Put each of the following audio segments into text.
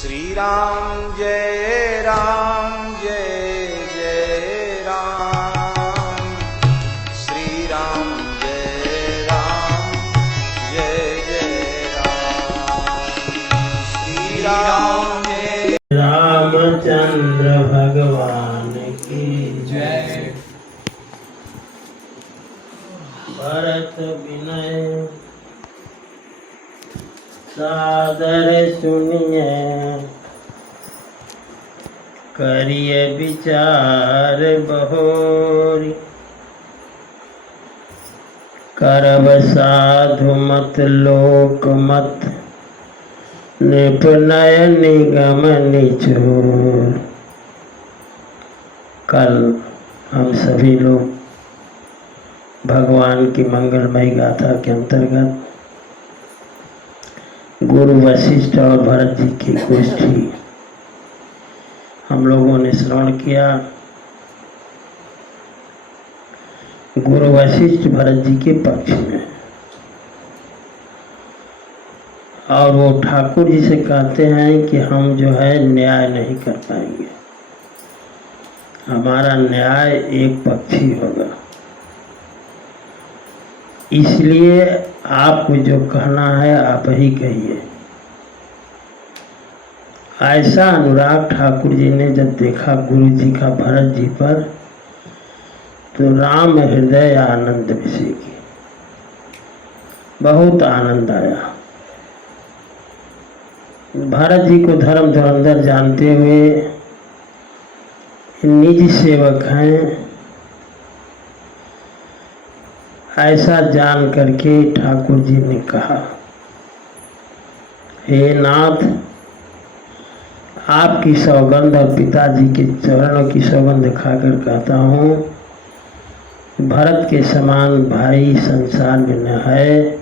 श्री राम जय जय राम। श्री राम जय जय राम। श्री राम जय रामचंद्र भगवान की जय। भरत विनय सादर सुनिए, करिए विचार बहोरी। करब साधु मत लोक मत, निपनय निगम निचोर। कल हम सभी लोग भगवान की मंगलमयी गाथा के अंतर्गत गुरु वशिष्ठ और भरत जी की गोष्ठी हम लोगों ने श्रवण किया। गुरु वशिष्ठ भरत जी के पक्ष में, और वो ठाकुर जी से कहते हैं कि हम जो है न्याय नहीं कर पाएंगे, हमारा न्याय एक पक्षी होगा, इसलिए आपको जो कहना है आप ही कहिए। ऐसा अनुराग ठाकुर जी ने जब देखा गुरु जी का भरत जी पर, तो राम हृदय आनंद विषय की बहुत आनंद आया। भरत जी को धर्म धुरंधर जानते हुए निजी सेवक हैं, ऐसा जान करके ठाकुर जी ने कहा, हे नाथ, आपकी सौगंध और पिताजी के चरणों की सौगंध खाकर कहता हूँ, भरत के समान भाई संसार में न है,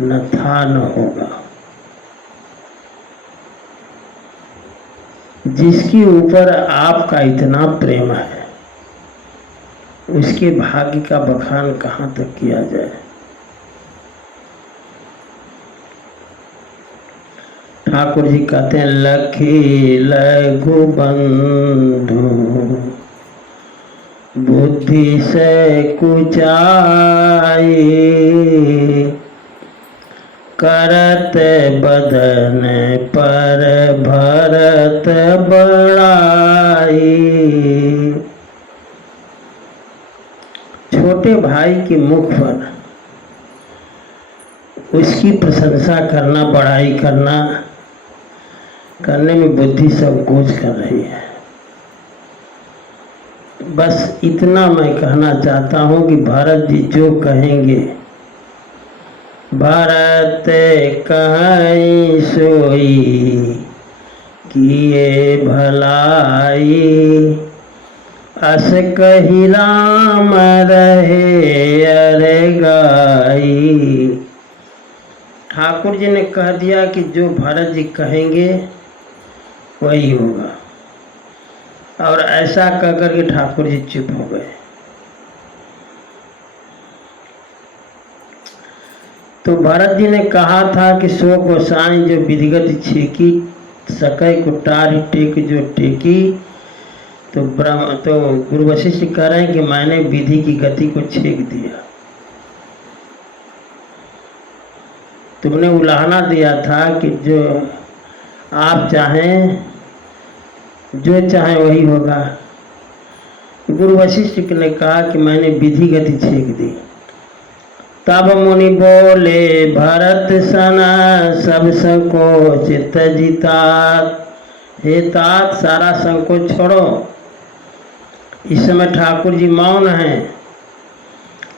न था, न होगा। जिसके ऊपर आपका इतना प्रेम है, उसके भाग्य का बखान कहाँ तक किया जाए। ठाकुर जी कहते हैं, लखी लघु बंधु बुद्धि से कुचाई, करत बदन पर भरत बड़ाई। छोटे भाई के मुख पर उसकी प्रशंसा करना, बड़ाई करने में बुद्धि संकोच कर रही है। बस इतना मैं कहना चाहता हूँ कि भरत जी जो कहेंगे, भरत कहीं सोई किए भलाई, अस कही राम रहे अरे गाई। ठाकुर जी ने कह दिया कि जो भरत जी कहेंगे वही होगा, और ऐसा कहकर के ठाकुर जी चुप हो गए। तो भरत जी ने कहा था कि सो गोसाई जो विधिगत छेकी, सकै को टारी टेक जो टेकी। तो गुरु वशिष्ठ कह रहे हैं कि मैंने विधि की गति को छेक दिया। तुमने उलाहना दिया था कि जो आप चाहें, जो चाहें वही होगा। गुरु वशिष्ठ ने कहा कि मैंने विधि गति छेक दी। तब मुनि बोले, भरत सना सब संकोच तजितात। हे तात, सारा संकोच छोड़ो। इस समय ठाकुर जी मौन हैं,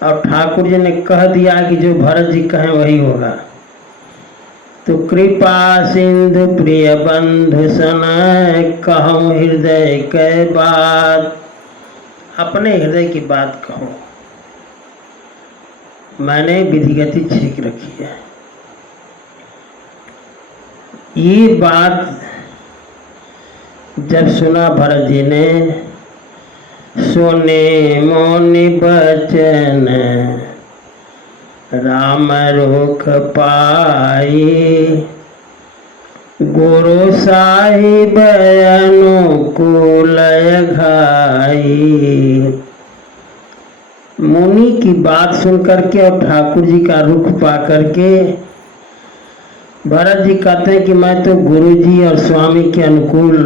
और ठाकुर जी ने कह दिया कि जो भरत जी कहें वही होगा। तो कृपा सिंधु प्रिय बंधु सन, कहूँ हृदय कै बात। अपने हृदय की बात कहो, मैंने विधिगति छीक रखी है। ये बात जब सुना भरत जी ने, सुने मोनि बचन राम रोख पाई, गुरु साहिब अनुकूल घाई। मुनि की बात सुन करके और ठाकुर जी का रुख पा करके भरत जी कहते हैं कि मैं तो गुरु जी और स्वामी के अनुकूल,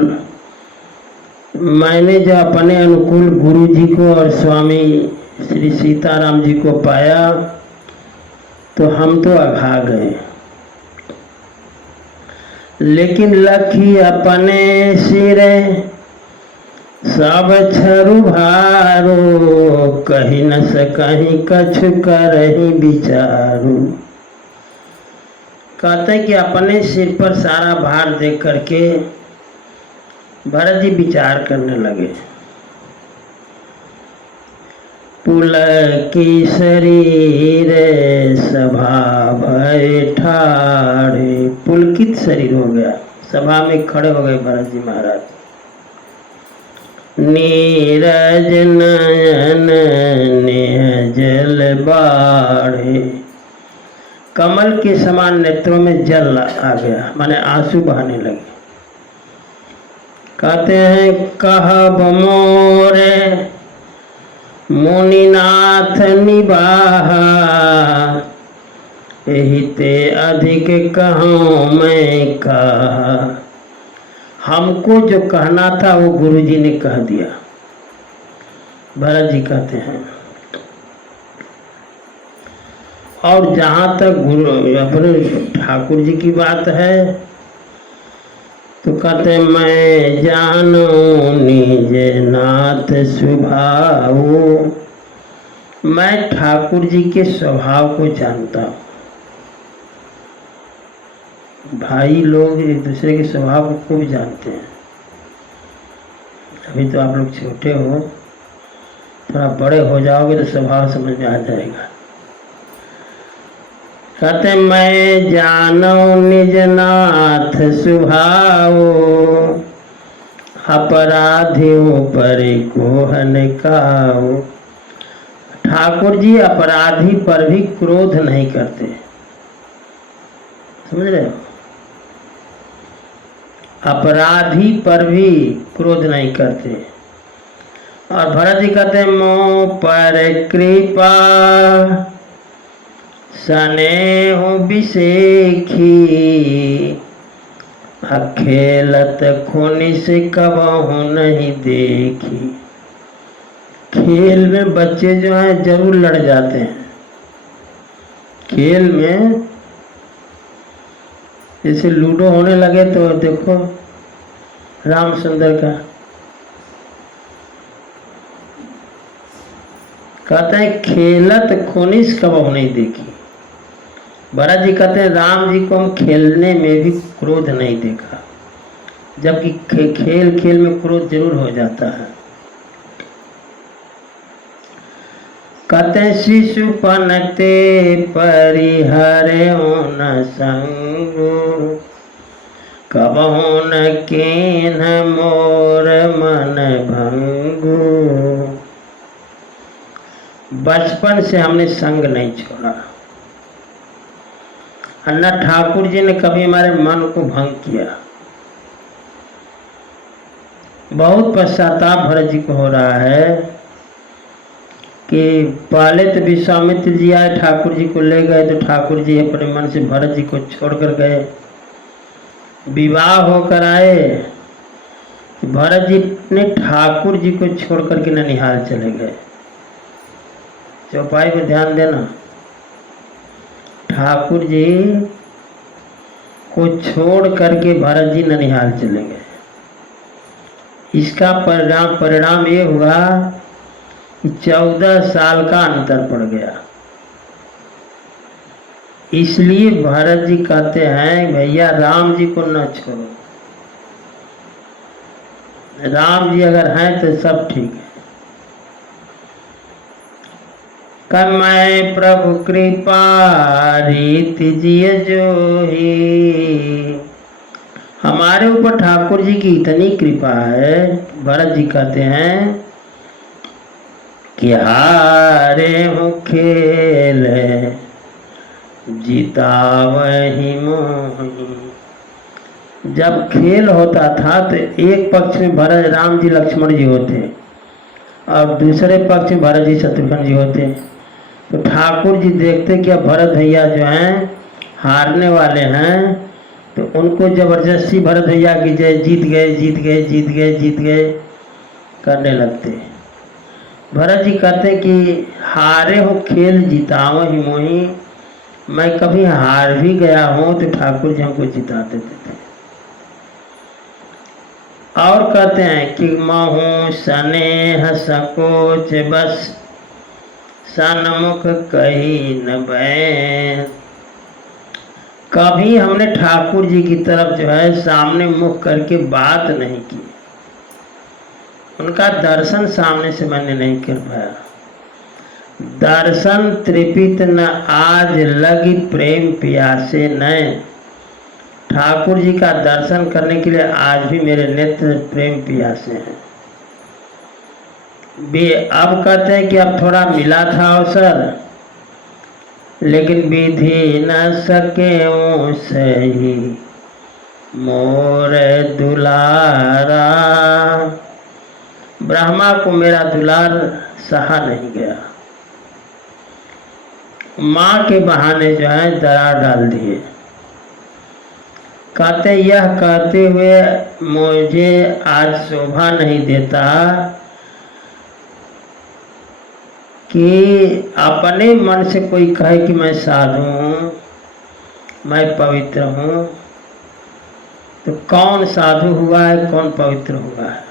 मैंने जो अपने अनुकूल गुरु जी को और स्वामी श्री सीताराम जी को पाया तो हम तो अघा गए। लेकिन लखी अपने सिरे सब छरु भारो, कहीं न सकहीं कछु करहि विचारू। कहते हैं कि अपने सिर पर सारा भार देख करके भरत जी विचार करने लगे। पुलकी शरीर सभा भय ठाढ़े। पुलकित शरीर हो गया, सभा में खड़े हो गए भरत जी महाराज। नीरज नयन नेह जल बाढ़े। कमल के समान नेत्रों में जल आ गया, माने आंसू बहने लगे। कहते हैं कहब मोरे मुनिनाथ निबाहा, यही ते अधिक कहूँ मैं कहा। हमको जो कहना था वो गुरु जी ने कह दिया। भरत जी कहते हैं और जहाँ तक गुरु अपने ठाकुर जी की बात है तो कहते मैं जानो निज नाथ स्वभाव। मैं ठाकुर जी के स्वभाव को जानता हूँ। भाई लोग एक दूसरे के स्वभाव को खूब जानते हैं। अभी तो आप लोग छोटे हो, थोड़ा बड़े हो जाओगे तो स्वभाव समझ में आ जाएगा। कहते मैं जानो निज नाथ स्वभाव, अपराधियों पर कोहन काओ। ठाकुर जी अपराधी पर भी क्रोध नहीं करते, समझ रहे हो? अपराधी पर भी क्रोध नहीं करते। और भरत जी कहते मोह पर कृपा स्नेह विषेखी, अखेलत खूनी से कबहू नहीं देखी। खेल में बच्चे जो हैं जरूर लड़ जाते हैं। खेल में जैसे लूडो होने लगे तो देखो रामचंद्र का कहते हैं खेलत खोनिस कबहू नहीं देखी। भरत जी कहते हैं राम जी को हम खेलने में भी क्रोध नहीं देखा, जबकि खेल खेल में क्रोध जरूर हो जाता है। कहते शिशुपन ते परिहरे न संगु, कबहू न केन मोर मन भंगु। बचपन से हमने संग नहीं छोड़ा, अन्ना ठाकुर जी ने कभी हमारे मन को भंग किया। बहुत पश्चाताप भरत जी को हो रहा है कि पहले तो विश्वामित्र जी आए, ठाकुर जी को ले गए, तो ठाकुर जी अपने मन से भरत जी को छोड़कर गए। विवाह होकर आए, भरत जी ने ठाकुर जी को छोड़कर के ननिहाल चले गए। चौपाई पर ध्यान देना, ठाकुर जी को छोड़ करके भरत जी ननिहाल चले गए। इसका परिणाम ये हुआ 14 साल का अंतर पड़ गया। इसलिए भरत जी कहते हैं भैया राम जी को न छोड़ो, राम जी अगर हैं तो सब ठीक है। कमै प्रभु कृपा रीति जिय जो ही। हमारे ऊपर ठाकुर जी की इतनी कृपा है, भरत जी कहते हैं कि हारे हूँ खेल जीता वही मोही। जब खेल होता था तो एक पक्ष में भरत राम जी लक्ष्मण जी होते और दूसरे पक्ष में भरत जी शत्रुघ्न जी होते। तो ठाकुर जी देखते कि अब भरत भैया जो हैं हारने वाले हैं, तो उनको जबरदस्ती भरत भैया की जय जीत गए जीत गए जीत गए जीत गए करने लगते। भरत जी कहते कि हारे हो खेल जिताओ ही मोही, मैं कभी हार भी गया हूँ तो ठाकुर जी हमको जिता देते थे। और कहते हैं कि महू स्नेह सकोच बस सन्मुख कही न बैन। कभी हमने ठाकुर जी की तरफ जो है सामने मुख करके बात नहीं की, उनका दर्शन सामने से मैंने नहीं कर पाया। दर्शन त्रिपित न आज लगी प्रेम प्यासे नैन। ठाकुर जी का दर्शन करने के लिए आज भी मेरे नेत्र प्रेम प्यासे हैं। अब कहते हैं कि अब थोड़ा मिला था अवसर, लेकिन विधि न सके सही मोर दुलारा। ब्रह्मा को मेरा दुलार सहा नहीं गया, माँ के बहाने जो है दरार डाल दिए। कहते यह कहते हुए मुझे आज शोभा नहीं देता कि अपने मन से कोई कहे कि मैं साधु हूँ, मैं पवित्र हूँ। तो कौन साधु हुआ है, कौन पवित्र हुआ है?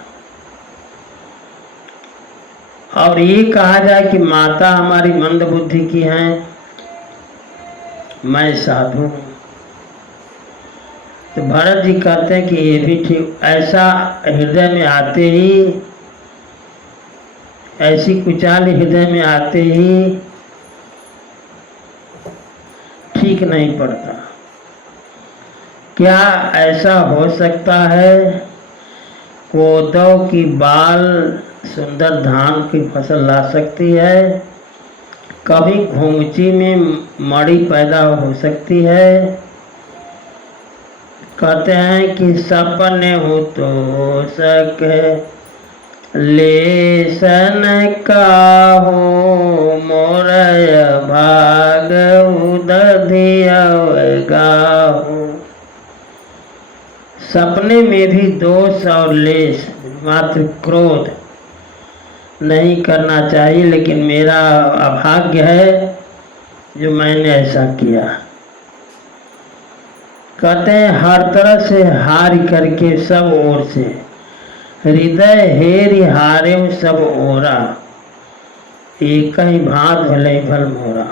और ये कहा जाए कि माता हमारी मंद बुद्धि की हैं, मैं साधु हूँ। तो भरत जी कहते हैं कि ये भी ठीक। ऐसा हृदय में आते ही, ऐसी कुचाल हृदय में आते ही ठीक नहीं पड़ता। क्या ऐसा हो सकता है कोदो की बाल सुंदर धान की फसल ला सकती है? कभी घुंघची में मड़ी पैदा हो सकती है? कहते हैं कि सपने हो तो सके लेसन का हो मोरय भाग उदधिया गाहो। सपने में भी दोष और लेस मात्र क्रोध नहीं करना चाहिए, लेकिन मेरा अभाग्य है जो मैंने ऐसा किया। कहते हैं हर तरह से हार करके सब ओर से हृदय हेरि हारे सब ओरा, एक ही भांत भले भल मोरा।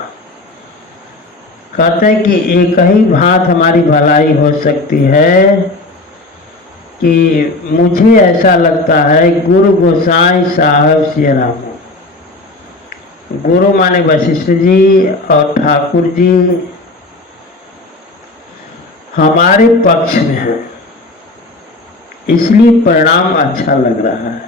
कहते हैं कि एक ही भांत हमारी भलाई हो सकती है कि मुझे ऐसा लगता है गुरु गोसाई साहब श्री राम, गुरु माने वशिष्ठ जी और ठाकुर जी हमारे पक्ष में हैं, इसलिए परिणाम अच्छा लग रहा है।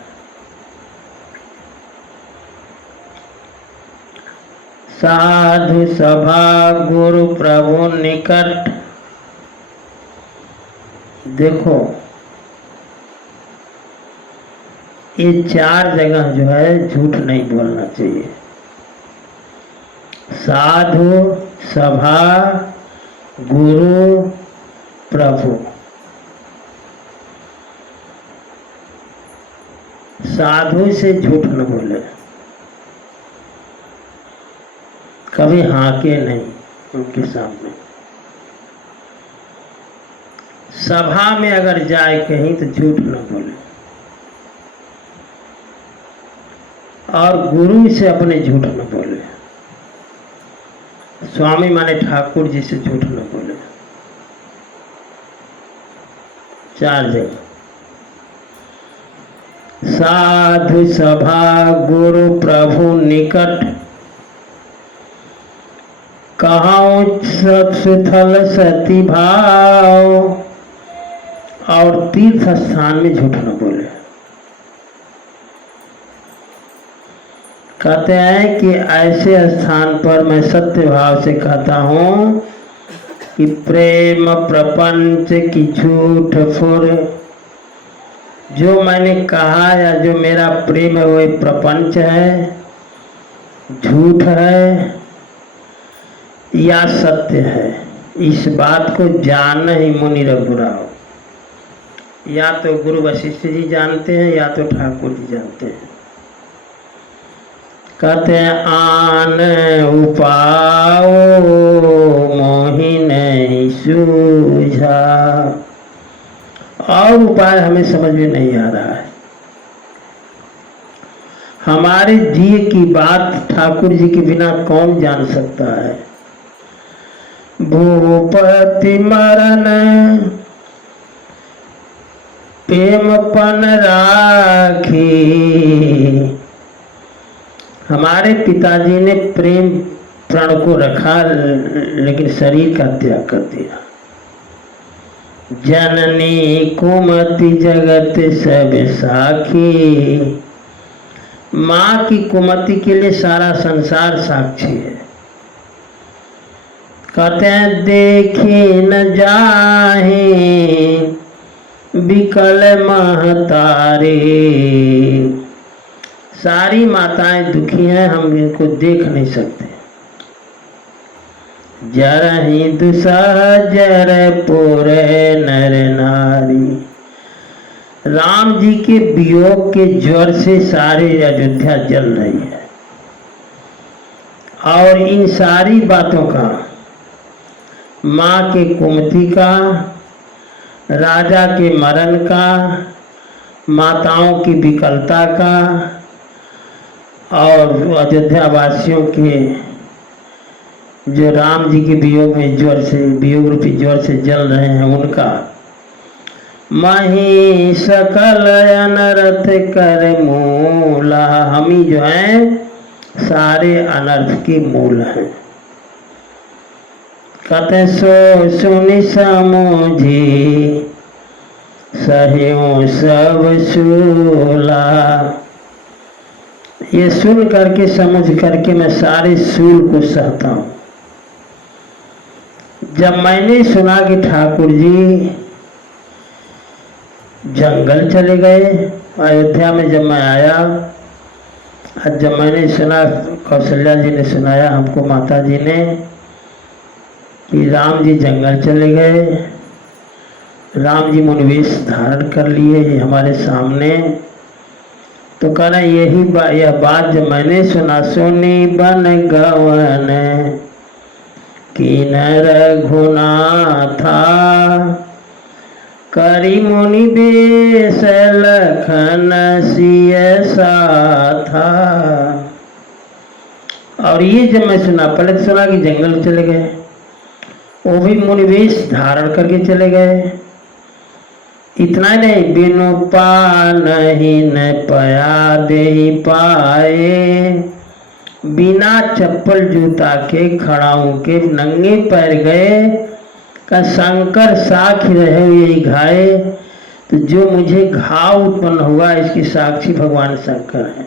साधु सभा गुरु प्रभु निकट। देखो ये चार जगह जो है झूठ नहीं बोलना चाहिए। साधु सभा गुरु प्रभु। साधु से झूठ न बोले, कभी हाके नहीं उनके सामने। सभा में अगर जाए कहीं तो झूठ न बोले, और गुरु से अपने झूठ न बोले। स्वामी माने ठाकुर जी से झूठ न बोले। चार जगह। साधु सभा गुरु प्रभु निकट, कहां सत्स्थल सती भाव। और तीर्थ स्थान में झूठ न बोले। कहते हैं कि ऐसे स्थान पर मैं सत्य भाव से कहता हूँ कि प्रेम प्रपंच की झूठ फुर, जो मैंने कहा या जो मेरा प्रेम है वही प्रपंच है, झूठ है या सत्य है। इस बात को जानना ही मुनि रघुराव। या तो गुरु वशिष्ठ जी जानते हैं या तो ठाकुर जी जानते हैं। कहते हैं आन उपाओ मोहि नहीं सूझा। और उपाय हमें समझ में नहीं आ रहा है। हमारे जी की बात ठाकुर जी के बिना कौन जान सकता है। भूपति मरण प्रेमपन राखी। हमारे पिताजी ने प्रेम प्राण को रखा लेकिन शरीर का त्याग कर दिया। जननी कुमति जगत सब साखी। माँ की कुमति के लिए सारा संसार साक्षी है। कहते हैं देखी न जाहे विकल महतारे। सारी माताएं दुखी हैं, हम इनको देख नहीं सकते। जरहि दुसहजर पुरे नर नारी। राम जी के वियोग के ज्वर से सारी अयोध्या जल रही है। और इन सारी बातों का, माँ के कुमति का, राजा के मरण का, माताओं की विकलता का और अयोध्या वासियों के जो राम जी के वियोग में ज्वर से, वियोग रूपी ज्वर से जल रहे हैं उनका। मही सकल अनर्थ कर मूला। हम ही जो हैं सारे अनर्थ के मूल हैं। कहते सो सुनि समझी सह्यो सब सूला। ये सुन करके समझ करके मैं सारे सूल को सहता हूँ। जब मैंने सुना कि ठाकुर जी जंगल चले गए, अयोध्या में जब मैं आया, आज जब मैंने सुना, कौशल्या जी ने सुनाया हमको, माता जी ने, कि राम जी जंगल चले गए, राम जी मुनिवेश धारण कर लिए हमारे सामने, तो कहना यह बात जब मैंने सुना। सुनी बन गवन कीन रघुनाथा। करी मुनि बेश लखन सिय साथा। और ये जब मैं सुना, पहले तो सुना कि जंगल चले गए, वो भी मुनिवेश धारण करके चले गए। इतना ही नहीं, बिनु नहीं न पया दे पाए। बिना चप्पल जूता के खड़ाऊ के नंगे पैर गए। का शंकर साक्षी रहे यही घाये। तो जो मुझे घाव उत्पन्न हुआ इसकी साक्षी भगवान शंकर है।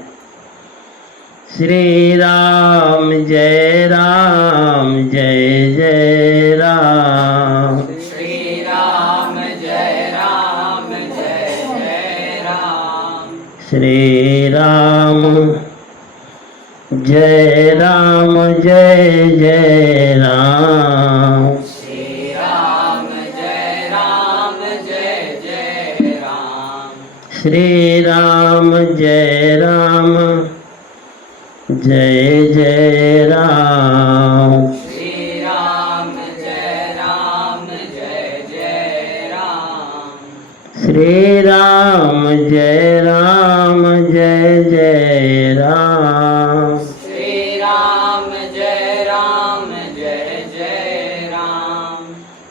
श्री राम जय राम जय जय राम। श्री राम जय राम जय जय राम। श्री राम जय राम जय जय राम। श्री राम जय राम जय जय राम। श्री राम जय राम जय जय राम। श्री राम जय राम जय जय राम। श्री राम जय राम जय जय राम। श्री राम जय राम जय जय राम।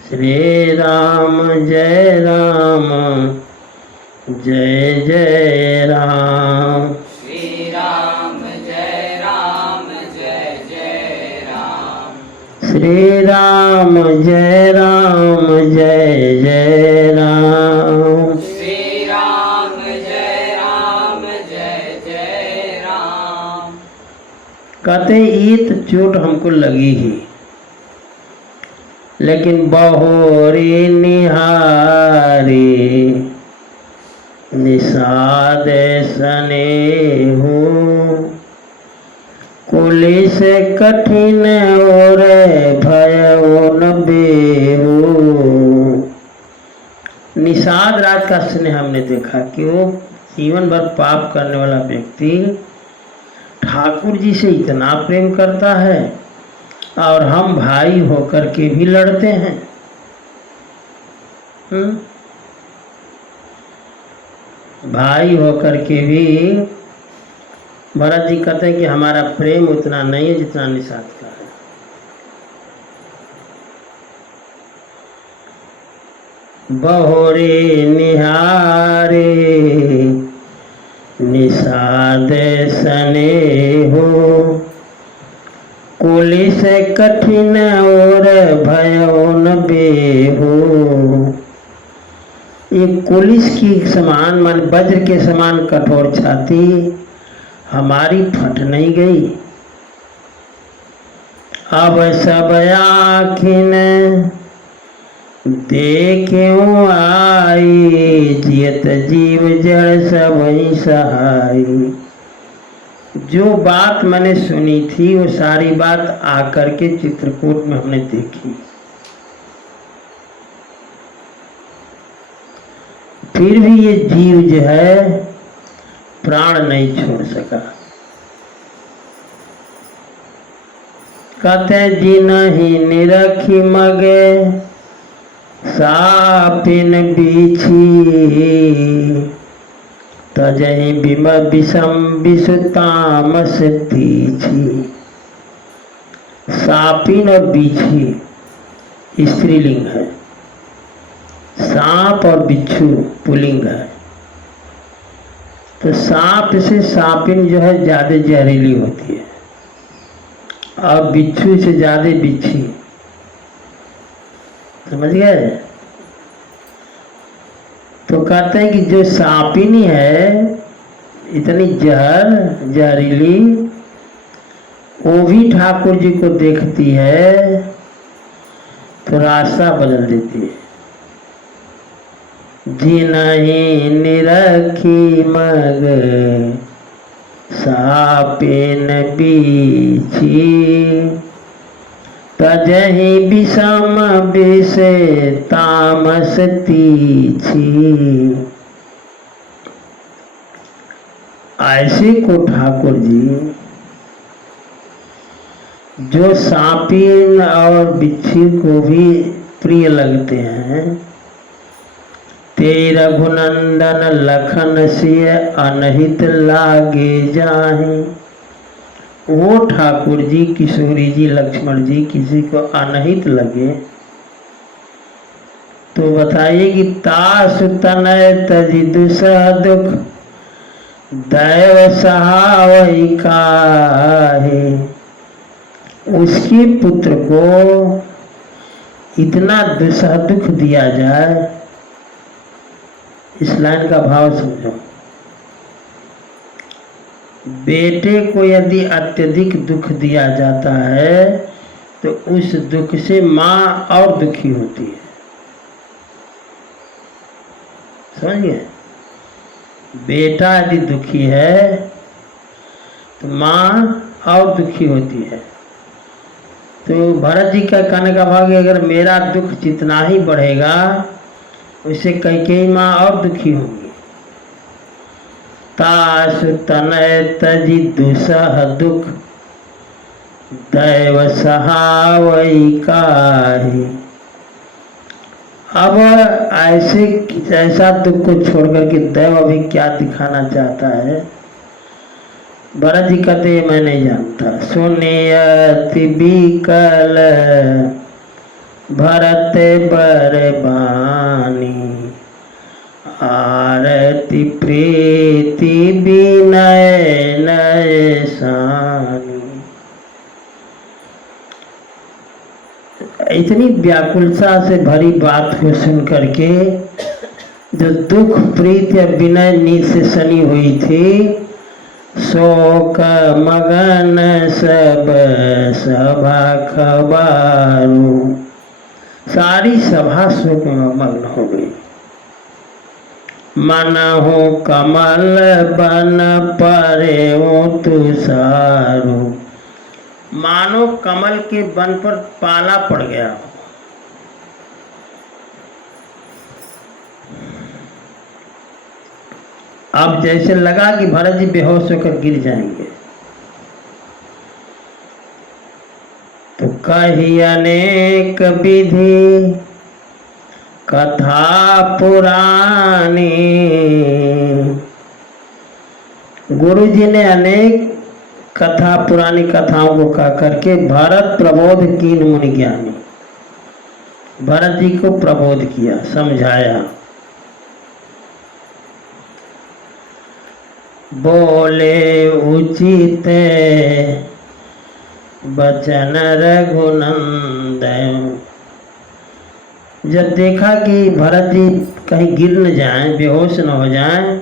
श्री राम जय राम जय जय राम। श्री राम जय राम जय जय राम। श्री राम जय राम जय जय राम। श्री राम जय राम जय जय राम। कहते ये तो चोट हमको लगी ही, लेकिन बहोरी निहारे निषाद स्नेहु, कुली से कठिन और भय न बेहू। निषाद राज का स्नेह हमने देखा कि वो जीवन भर पाप करने वाला व्यक्ति ठाकुर जी से इतना प्रेम करता है और हम भाई होकर के भी लड़ते हैं। भाई होकर के भी भरत जी कहते हैं कि हमारा प्रेम उतना नहीं है जितना निषाद का है। बहोरे निहारे निषाद स्नेहु, कुली से कठिन और भयो न बेहू। ये कुलिस की समान मन वज्र के समान कठोर छाती हमारी फट नहीं गई। अब सब आखिन देखूं आई, जियत जीव जड़ सब सहाय। जो बात मैंने सुनी थी वो सारी बात आकर के चित्रकूट में हमने देखी। फिर भी ये जीव जो है प्राण नहीं छोड़ सका। कहते जी नहीं निरखी मगे सापिन बीछी, तजहि बिम विषम विषतामस तीछी। सापिन और बीछी स्त्रीलिंग है, सांप और बिच्छू पुल्लिंग है। तो सांप से सापिन जो है ज्यादा जहरीली होती है और बिच्छू से ज्यादा बिच्छी। समझ गए? तो कहते हैं कि जो सांपिनी है इतनी जहरीली, वो भी ठाकुर जी को देखती है तो रास्ता बदल देती है। जी नहीं निरखी मग सापिन बीछी, तजहि विषम विष तामस तीछी। ऐसे को ठाकुर जी जो सांपिन और बिच्छू को भी प्रिय लगते हैं, ते रघुनंदन लखन सिय अनहित लागे जाहि। वो ठाकुर जी, किशोरी जी, लक्ष्मण जी किसी को अनहित लगे तो बताइए कि तासु तनय तजि दुसह दुख, दैव सहावई काहे। उसके पुत्र को इतना दुसह दुख दिया जाए, इस लाइन का भाव समझो। बेटे को यदि अत्यधिक दुख दिया जाता है तो उस दुख से माँ और दुखी होती है। समझिए? बेटा यदि दुखी है तो माँ और दुखी होती है। तो भरत जी का कहने का भाव, अगर मेरा दुख जितना ही बढ़ेगा उससे कैकेयी माँ और दुखी होंगी। तासु तनय तजि दुसह दुख, दैव सहावई काहे। अब ऐसा दुख को छोड़कर के दैव अभी क्या दिखाना चाहता है? भरत जी कहते मैं नहीं जानता। सुनियति बिकल भरत बरबानी, आरती प्रीति विनय नय सानी। इतनी व्याकुलता से भरी बात को सुन करके जो दुख प्रीति और विनय नींद से सनी हुई थी, शोक मगन सब सभा खबारू। सारी सभा शोक में मग्न हो गई। मनहु कमल बन परे तुषारो, मानो कमल के बन पर पाला पड़ गया। अब जैसे लगा कि भरत जी बेहोश होकर गिर जाएंगे, तो कही अनेक विधि कथा पुरानी, गुरु जी ने अनेक कथा पुरानी कथाओं को कह करके भरत प्रबोध कीन मुनि ज्ञानी, भरत जी को प्रबोध किया, समझाया। बोले उचित बचन रघुनंदन, जब देखा कि भरत जी कहीं गिर न जाएं, बेहोश न हो जाएं,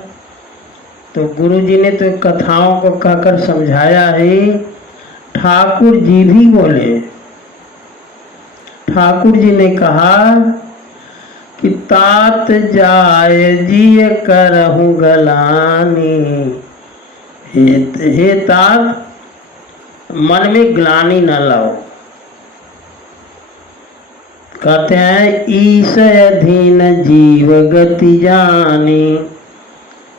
तो गुरु जी ने तो कथाओं को कहकर समझाया ही। ठाकुर जी भी बोले, ठाकुर जी ने कहा कि तात जाय जिय करहूं गलानी, हे तात मन में ग्लानि न लाओ। कहते हैं ईश अधीन जीव गति जानी,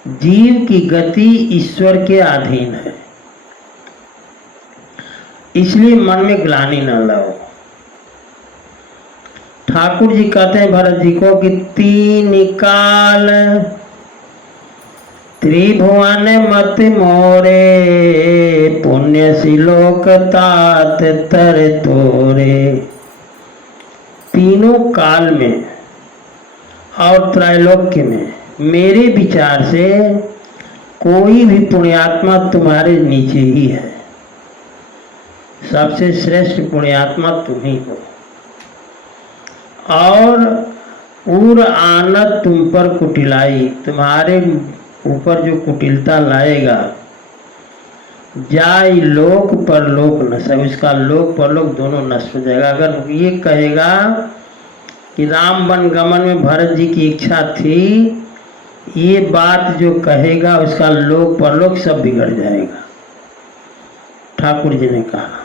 जीव की गति ईश्वर के अधीन है, इसलिए मन में ग्लानि न लाओ। ठाकुर जी कहते हैं भरत जी को कि तीन काल त्रिभुवन मत मोरे, पुण्य सिलोक तात तर तोरे। तीनों काल में और त्रैलोक्य में मेरे विचार से कोई भी पुण्यात्मा तुम्हारे नीचे ही है, सबसे श्रेष्ठ पुण्यात्मा तुम ही हो। और उर आनत तुम पर कुटिलाई, तुम्हारे ऊपर जो कुटिलता लाएगा, जाय लोक पर लोक नष्ट, इसका लोक पर लोक दोनों नष्ट हो जाएगा। अगर ये कहेगा कि राम वन गमन में भरत जी की इच्छा थी, ये बात जो कहेगा उसका लोक पर लोक सब बिगड़ जाएगा, ठाकुर जी ने कहा।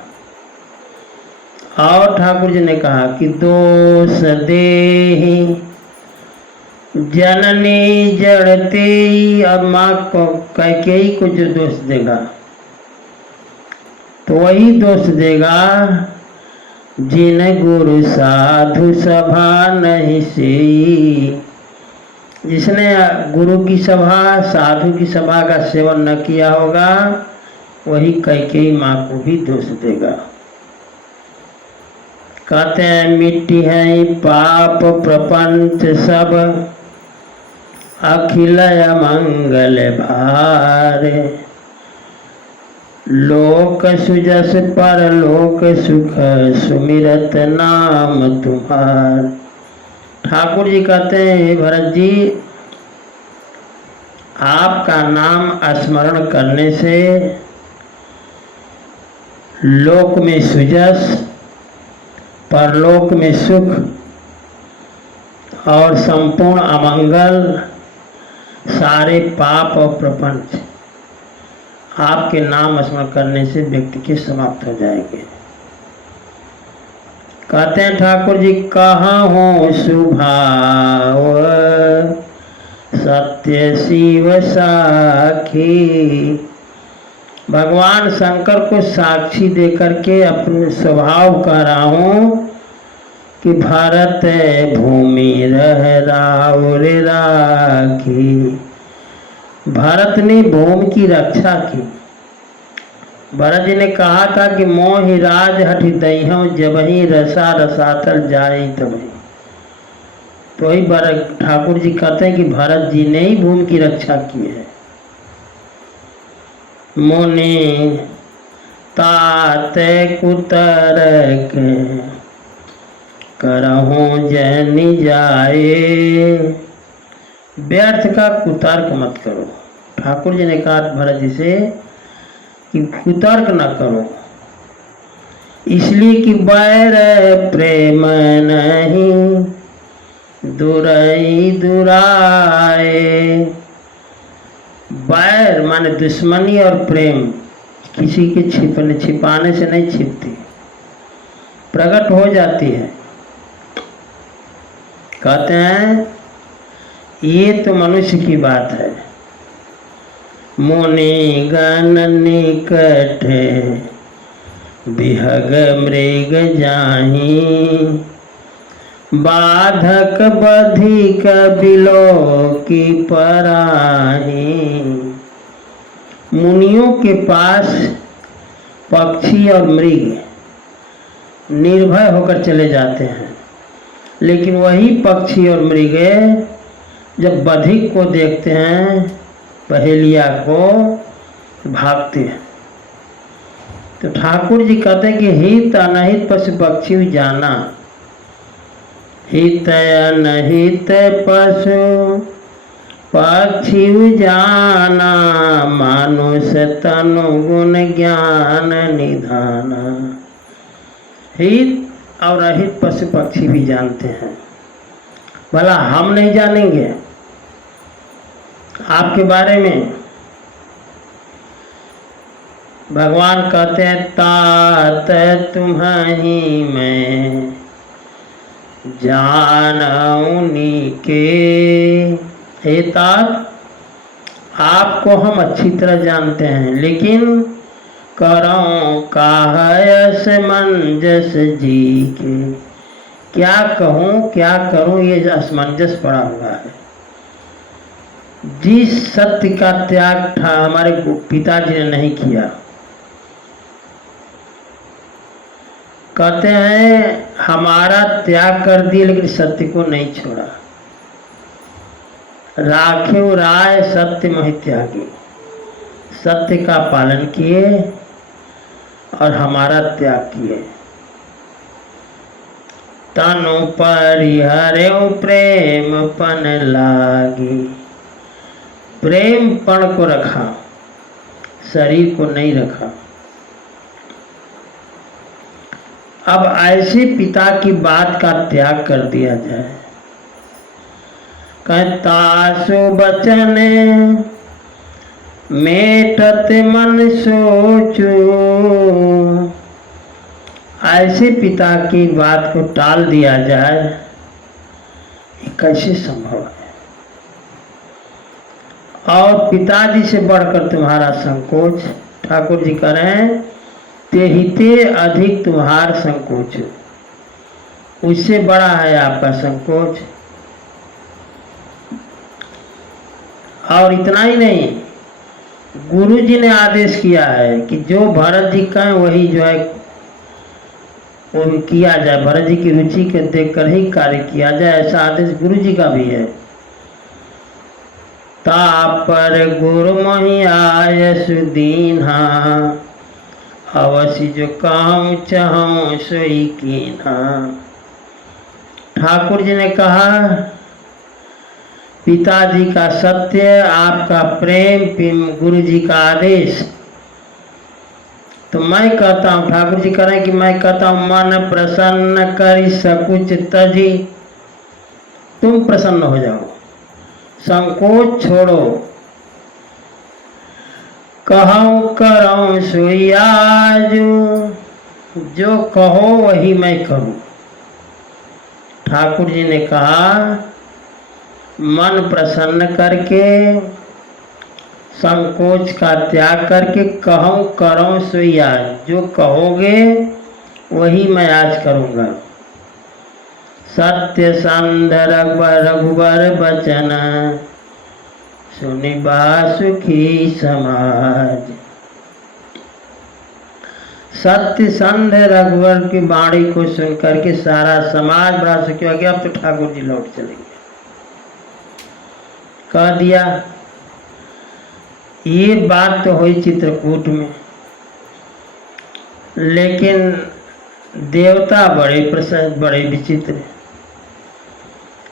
और ठाकुर जी ने कहा कि दोष देहि जननी जड़ते, अब माँ को कैकेयी को जो दोष देगा तो वही दोष देगा जिन गुरु साधु सभा नहीं से, जिसने गुरु की सभा साधु की सभा का सेवन न किया होगा, वही कैकेयी माँ को भी दोष देगा। कहते हैं मिट्टी है पाप प्रपंच सब, अखिल मंगल भार, लोक सुजस पर लोक सुख, सुमिरत नाम तुम्हार। ठाकुर जी कहते हैं हे भरत जी, आपका नाम स्मरण करने से लोक में सुजस, परलोक में सुख और संपूर्ण अमंगल, सारे पाप और प्रपंच आपके नाम स्मरण करने से व्यक्ति के समाप्त हो जाएंगे। कहते हैं ठाकुर जी, कहाँ हो सुभाव सत्य शिव साखी, भगवान शंकर को साक्षी देकर के अपने स्वभाव कह रहा हूँ कि भरत भूमि रह राउर राखी, भरत ने भूमि की रक्षा की। भरत जी ने कहा था कि मोहि राज हठि दईहं, जबहि रसा रसातल जाई तबहि। तो ही ठाकुर जी कहते हैं कि भरत जी ने ही भूमि की रक्षा की है। मुनि ताते कुतरक करहूं जैनि जाए, व्यर्थ का कुतर्क मत करो। ठाकुर जी ने कहा भरत जी से कि कुतर्क न करो, इसलिए कि बैर प्रेम नहीं दुरई दुराए। बैर माने दुश्मनी और प्रेम किसी के छिपाने से नहीं छिपती, प्रकट हो जाती है। कहते हैं ये तो मनुष्य की बात है। मुनि गण निकट बिहग मृग जाहि, बाधक बधिक बिलो की पराही। मुनियों के पास पक्षी और मृग निर्भय होकर चले जाते हैं, लेकिन वही पक्षी और मृग जब बधिक को देखते हैं, पहेलिया को, भागते हैं। तो ठाकुर जी कहते हैं कि हित अनहित पशु पक्षी जाना। हित अनहित पशु पक्षी जाना, मानुष तनु गुण ज्ञान निधाना। हित और अहित पशु पक्षी भी जानते हैं, भला हम नहीं जानेंगे आपके बारे में? भगवान कहते हैं तात तुम्हारी मैं जानऊनी के। हे तात, आपको हम अच्छी तरह जानते हैं, लेकिन करो काहयस मंजस जी के। क्या कहूँ क्या करूँ, ये असमंजस पड़ा हुआ है। जिस सत्य का त्याग था हमारे पिताजी ने नहीं किया। कहते हैं हमारा त्याग कर दिए, लेकिन सत्य को नहीं छोड़ा। राखेव राय सत्य मोहि त्यागी, सत्य का पालन किए और हमारा त्याग किए। तनु परिहरेउ प्रेम पन लागी, प्रेम पण को रखा, शरीर को नहीं रखा। अब ऐसे पिता की बात का त्याग कर दिया जाए। कहतासु बचन मेटत मन सोचो, ऐसे पिता की बात को टाल दिया जाए, ये कैसे संभव है? और पिताजी से बढ़कर तुम्हारा संकोच, ठाकुर जी कह रहे हैं ते ही ते अधिक तुम्हार संकोच, उससे बड़ा है आपका संकोच। और इतना ही नहीं, गुरु जी ने आदेश किया है कि जो भरत जी कहें वही जो है वो किया जाए, भरत जी की रुचि के देखकर ही कार्य किया जाए, ऐसा आदेश गुरु जी का भी है। तापर गुरु मोहि आय सुदीन्हा, अवश्य जो कहूँ चाहूँ सोई कीन्हा। ठाकुर जी ने कहा पिताजी का सत्य, आपका प्रेम, गुरु जी का आदेश, तो मैं कहता हूँ, ठाकुर जी कह रहे हैं कि मैं कहता हूँ मन प्रसन्न करी सकुच तजी, तुम प्रसन्न हो जाओ, संकोच छोड़ो, कहूँ करो सोई आजू, जो कहो वही मैं करूँ। ठाकुर जी ने कहा मन प्रसन्न करके, संकोच का त्याग करके, कहूँ करो सोई आज, जो कहोगे वही मैं आज करूँगा। सत्य संध रघुबर बचन, सुनि बा सुखी समाज। सत्य संध रघुवर की वाणी को सुन करके सारा समाज बड़ा सुखी हो गया। अब तो ठाकुर जी लौट चलेंगे, कह दिया। ये बात तो हुई चित्रकूट में, लेकिन देवता बड़े प्रसिद्ध, बड़े विचित्र।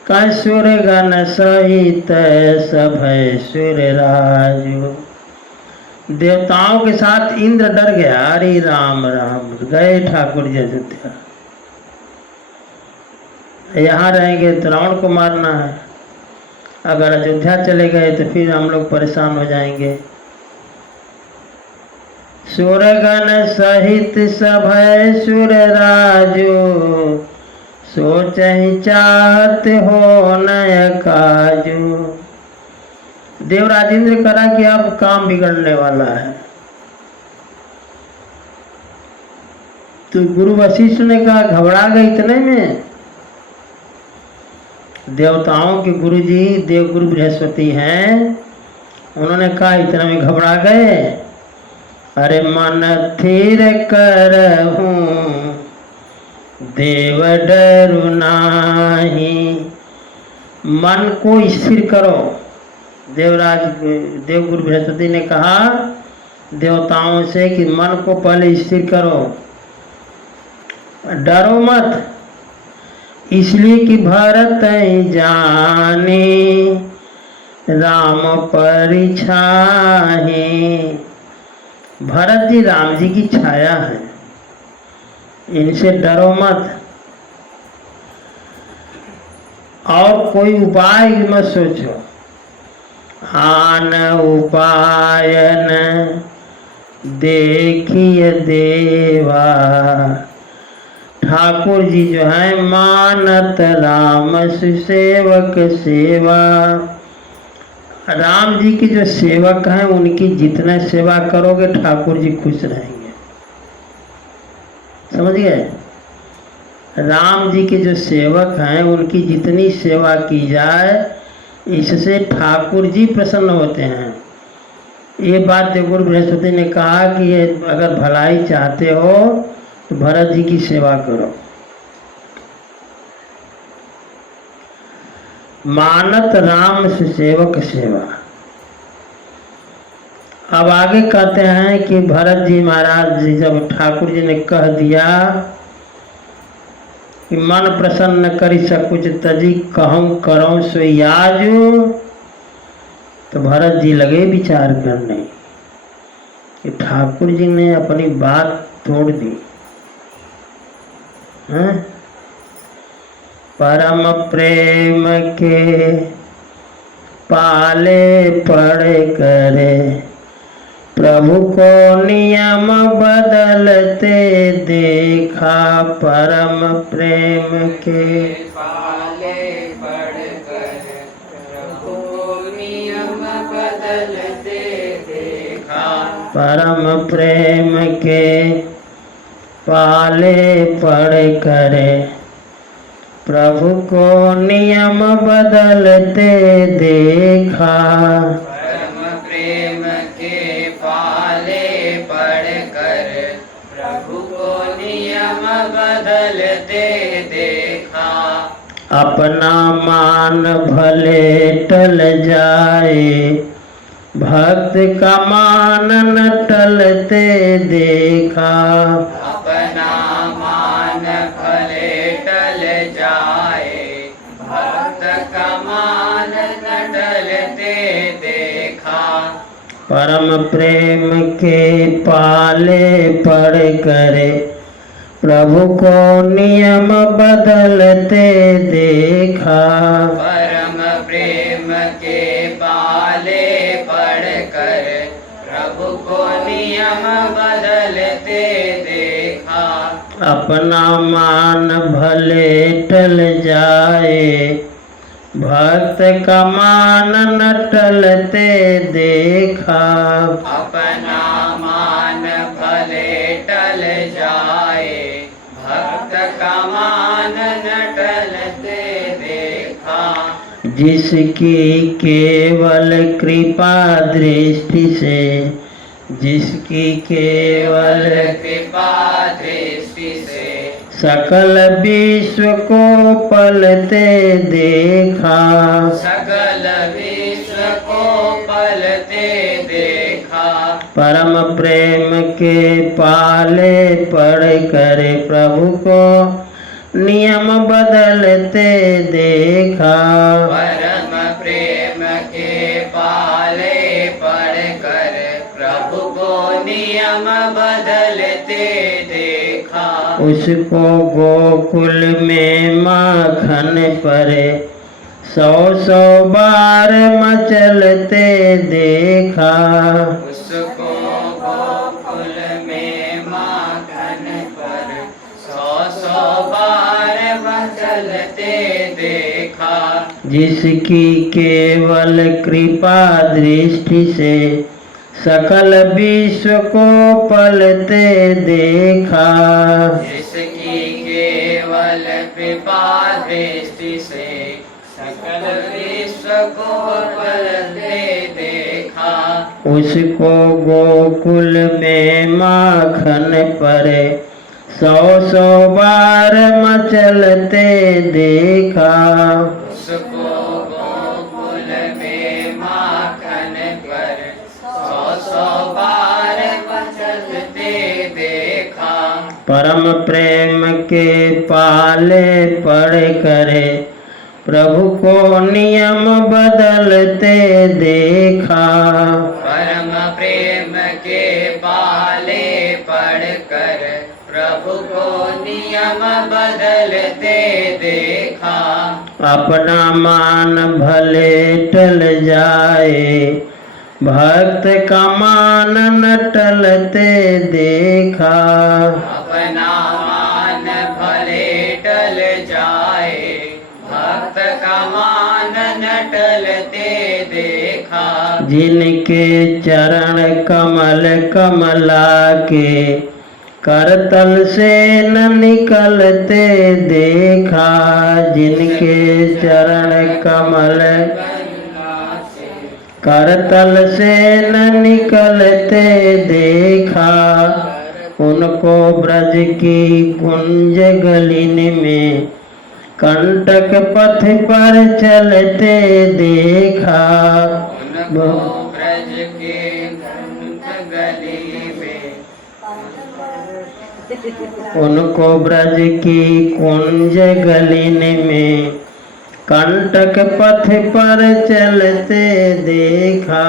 कसुर गण सहित सभय सुर राजु, देवताओं के साथ इंद्र डर गया। अरे राम राम, गए ठाकुर जी अयोध्या। यहाँ रहेंगे तो रावण को मारना है, अगर अयोध्या चले गए तो फिर हम लोग परेशान हो जाएंगे। सुरगण सहित सभय सुर राजो, सोच ही चाहत हो नय काजू। देवराज इंद्र करा कि अब काम बिगड़ने वाला है। तो गुरु वशिष्ठ ने कहा, घबरा गए इतने में? देवताओं के गुरु जी देवगुरु बृहस्पति हैं, उन्होंने कहा इतने में घबरा गए? अरे मन थिर करहूं देव डरु नाही, मन को स्थिर करो। देवगुरु बृहस्पति ने कहा देवताओं से कि मन को पहले स्थिर करो, डरो मत, इसलिए कि भरत जाने राम परिछाहे। भरत जी राम जी की छाया है, इनसे डरो मत। और कोई उपाय मत सोचो। आन उपायन देखिए देवा, ठाकुर जी जो है मानत राम सेवक सेवा। राम जी के जो सेवक हैं उनकी जितना सेवा करोगे ठाकुर जी खुश रहेंगे। समझ गए? राम जी के जो सेवक हैं उनकी जितनी सेवा की जाए इससे ठाकुर जी प्रसन्न होते हैं। ये बात देवगुरु बृहस्पति ने कहा कि ये अगर भलाई चाहते हो तो भरत जी की सेवा करो। मानत राम से सेवक सेवा। अब आगे कहते हैं कि भरत जी महाराज जी जब ठाकुर जी ने कह दिया कि मन प्रसन्न करी सकुच तजी कहूँ करो सो याजू, तो भरत जी लगे विचार करने कि ठाकुर जी ने अपनी बात तोड़ दी। परम प्रेम के पाले पड़े करे, प्रभु को नियम बदलते देखा। परम प्रेम के पाले पड़ कर प्रभु नियम बदलते देखा। परम प्रेम के पाले पड़ करे, प्रभु को नियम बदलते देखा। परम प्रेम के पाले पड़ कर प्रभु को नियम बदलते देखा। अपना मान भले टल जाए, भक्त का मान न टलते देखा। अपना मान भले टल जाए, भक्त का मान न टलते देखा। परम प्रेम के पाले पड़ करे, प्रभु को नियम बदलते देखा। परम प्रेम के पाले पड़ कर प्रभु को नियम बदलते देखा। अपना मान भले टल जाए, भक्त का मान न टलते देखा। अपना मान भले टल जाए, भक्त का मान न टलते देखा। जिसकी केवल कृपा दृष्टि से, जिसकी केवल कृपा दृष्टि से सकल विश्व को पलते देखा। सकल विश्व को पलते देखा। परम प्रेम के पाले पड़ करे, प्रभु को नियम बदलते देखा। परम प्रेम के पाले पड़ कर प्रभु नियम बदलते देखा। उसको गोकुल में माखन परे 100 बार मचलते देखा। उसको गोकुल में माखन पर 100 बार मचलते देखा। जिसकी केवल कृपा दृष्टि से सकल विश्व को पलते देखा। जिसकी केवल कृपा दृष्टि से सकल विश्व को पलते देखा। उसको गोकुल में माखन परे 100 बार मचलते देखा। उसको गोकुल में माखन पर 100 बार मचलते देखा। परम प्रेम के पाले पड़ करे प्रभु को नियम बदलते देखा। परम प्रेम के पाले पढ़कर प्रभु को नियम बदलते देखा। अपना मान भले टल जाए भक्त का मान न टलते देखा। अपना मान भले टल जाए भक्त का मान न टलते देखा। जिनके चरण कमल कमला के करतल से न निकलते देखा। जिनके चरण कमल करतल से न निकलते देखा। उनको ब्रज की कुंज गलिन में कंटक पथ पर चलते देखा। उनको ब्रज के घंट गली में उनको ब्रज की कुंज गलिन में कंटक पथ पर चलते देखा।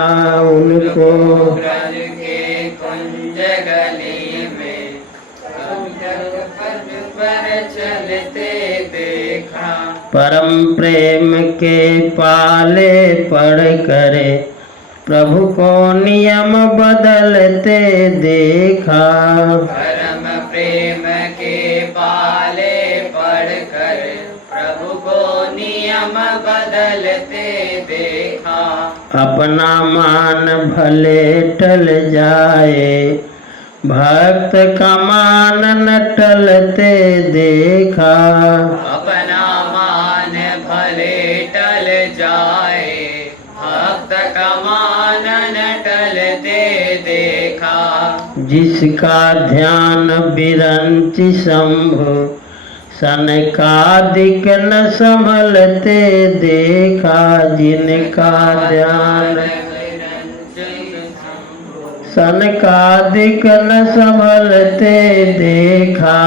उनको ब्रज के कुंज गली में कंटक पथ पर चलते देखा। परम प्रेम के पाले पड़ करे प्रभु को नियम बदलते देखा। परम प्रेम के पाले पढ़कर प्रभु को नियम बदलते देखा। अपना मान भले टल जाए भक्त का मान न टलते देखा। अपना मान भले टल जाए भक्त का मान न टलते देखा। जिसका ध्यान बिरंचि शंभु सनकादिक न संभलते देखा। जिनका ध्यान सनकादिक न संभलते देखा।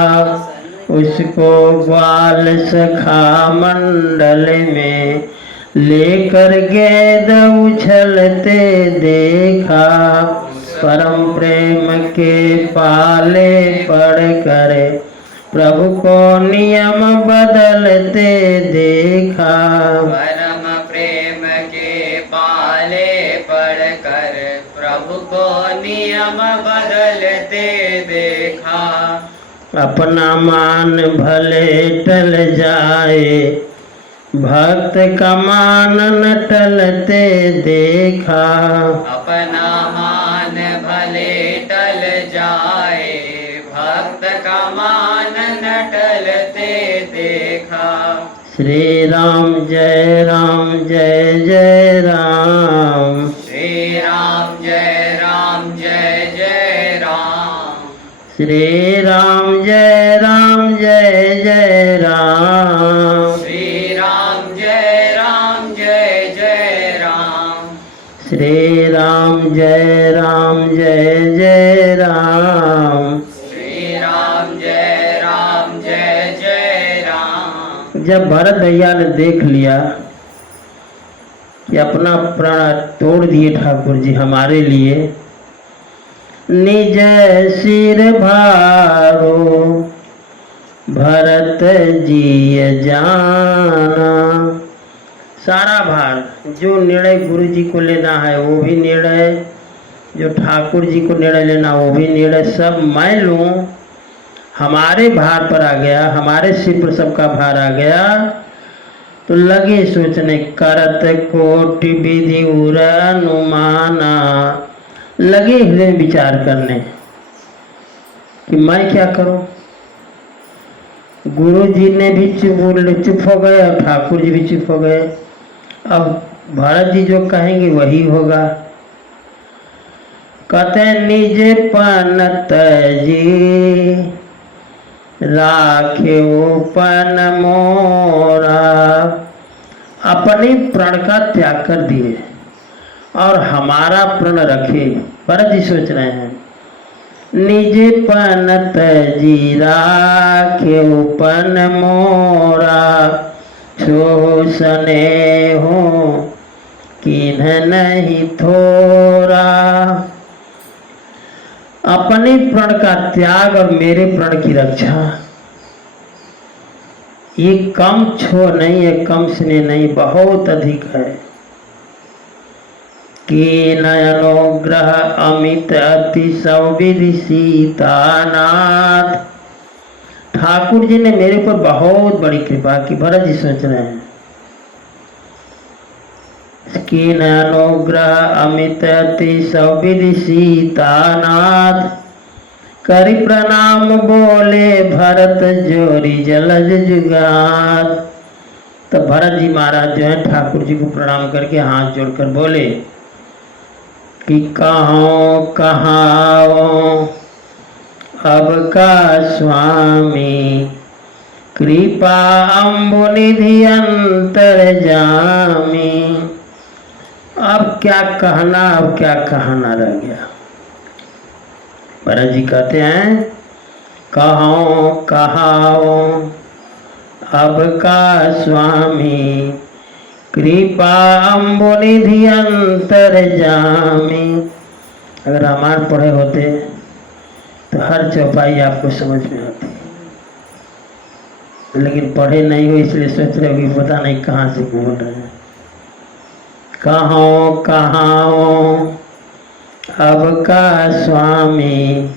उसको ग्वाल सखा मंडल में लेकर गेंद उछलते देखा। परम प्रेम के पाले पड़ करे प्रभु को नियम बदलते देखा। परम प्रेम के पाले पढ़कर प्रभु को नियम बदलते देखा। अपना मान भले टल जाए भक्त का मान न टलते देखा। अपना मान भले टल जाए भक्त का मान न टलते देखा। श्री राम जय राम जय जय राम। श्री राम जय राम जय जय राम। श्री राम जय राम जय जय राम। श्री राम जय राम जय जय राम। श्री राम जय राम जय जय राम। श्री राम जय राम जय जय राम। जब भरत भैया ने देख लिया कि अपना प्राण तोड़ दिए ठाकुर जी हमारे लिए, निज सिर भारो भरत जी जाना। सारा भार जो निर्णय गुरु जी को लेना है वो भी निर्णय, जो ठाकुर जी को निर्णय लेना वो भी निर्णय, सब मैं लूँ। हमारे भार पर आ गया, हमारे सिर पर सबका भार आ गया। तो लगे सोचने, करत कोटि विधि उर अनुमाना, लगे हृदय विचार करने कि मैं क्या करूं। गुरु जी ने भी चुप हो गए और ठाकुर जी भी चुप हो गए। अब भरत जी जो कहेंगे वही होगा। कहते निज पन तजी राखे पन मोरा, अपने प्रण का त्याग कर दिए और हमारा प्रण रखे। भरत जी सोच रहे हैं, निज पन तजी राखे पन मोरा, छो सने हो किन्ह नहीं थोरा। अपने प्रण का त्याग और मेरे प्रण की रक्षा, ये कम छो नहीं है, कम स्नेह नहीं, बहुत अधिक है। कि नयनोग्रह अमित अति सौविधि सीतानाथ, ठाकुर जी ने मेरे पर बहुत बड़ी कृपा की। भरत जी सोच रहे हैं कि नयनोग्रह अमित अति सौविधि सीतानाथ, करि प्रणाम बोले भरत जोरी जलज जुगात। तो भरत जी महाराज जो है ठाकुर जी को प्रणाम करके हाथ जोड़कर बोले कि कहो कहाओ अब का स्वामी, कृपा अम्बुनिधि अंतर जामी। अब क्या कहना, अब क्या कहना रह गया। भरत जी कहते हैं कहो कहाओ अब का स्वामी, कृपा अम्बुनिधि अंतर जामी। अगर रामायण पढ़े होते तो हर चौपाई आपको समझ में आती, लेकिन पढ़े नहीं हो इसलिए सोच रहे हो कि पता नहीं कहाँ से बोल रहे हैं। कहो कहाओ अब का स्वामी,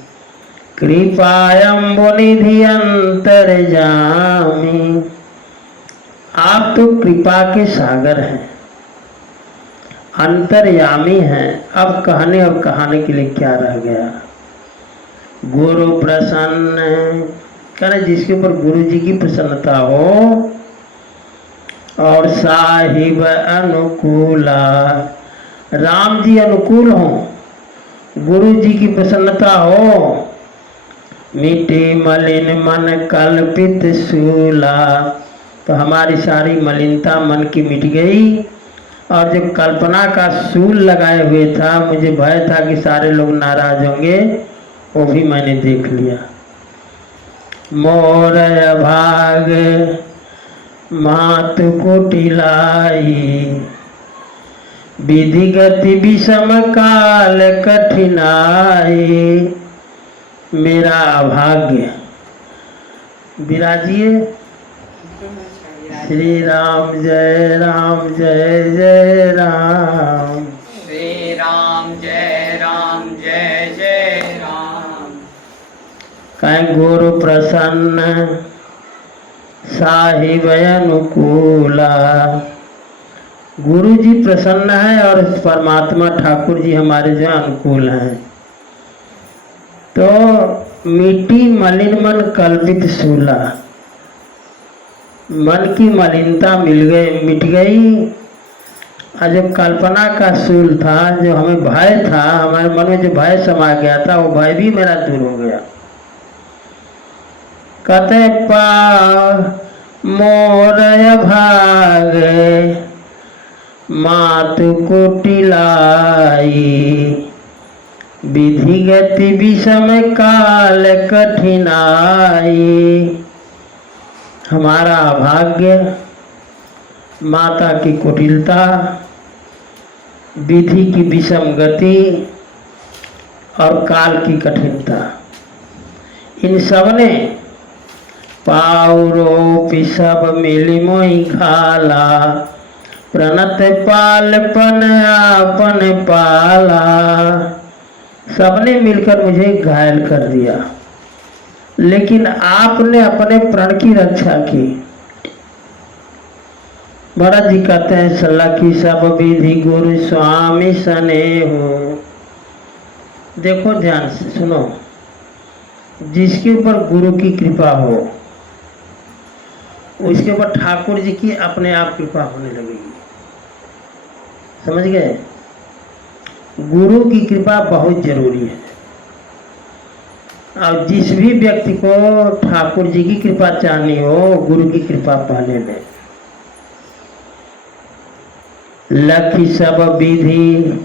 कृपा अम्बुनिधि अंतर जामी। आप तो कृपा के सागर हैं, अंतर्यामी हैं। अब कहने और कहाने के लिए क्या रह गया। गुरु प्रसन्न, करे जिसके ऊपर गुरु जी की प्रसन्नता हो और साहिब अनुकूला, राम जी अनुकूल हो, गुरु जी की प्रसन्नता हो। मिटे मलिन मन कल्पित शूला, तो हमारी सारी मलिनता मन की मिट गई। और जो कल्पना का शूल लगाए हुए था, मुझे भय था कि सारे लोग नाराज होंगे, वो भी मैंने देख लिया। मोर भाग मात कुटिलाई, विधि गति विषम काल कठिनाई। मेरा अभाग्य, विराजिए श्री राम जय राम जय जय राम, श्री राम जय जय राम। कहीं गुरु प्रसन्न साहिब अनुकूला, गुरु जी प्रसन्न है और परमात्मा ठाकुर जी हमारे जो अनुकूल हैं। तो मिट्टी मलिन मन कल्पित शूला, मन की मलिनता मिट गई। और जो कल्पना का शूल था, जो हमें भय था, हमारे मन में जो भय समा गया था, वो भय भी मेरा दूर हो गया। कहते पा मोर भागे मात कुटिलाई, विधि गति विषम काल कठिनाई। हमारा अभाग्य, माता की कुटिलता, विधि की विषम गति और काल की कठिनता, इन सब ने पाउरो पिसब मिली मोहि खाला, प्रणत पालपन आपन पाला। सबने मिलकर मुझे घायल कर दिया, लेकिन आपने अपने प्रण की रक्षा की। महाराज जी कहते हैं सल्ला की सब विधि गुरु स्वामी सने हो। देखो ध्यान से सुनो, जिसके ऊपर गुरु की कृपा हो उसके ऊपर ठाकुर जी की अपने आप कृपा होने लगेगी। समझ गए? गुरु की कृपा बहुत जरूरी है। और जिस भी व्यक्ति को ठाकुर जी की कृपा चाहनी हो, गुरु की कृपा पहले ले। लखी सब विधि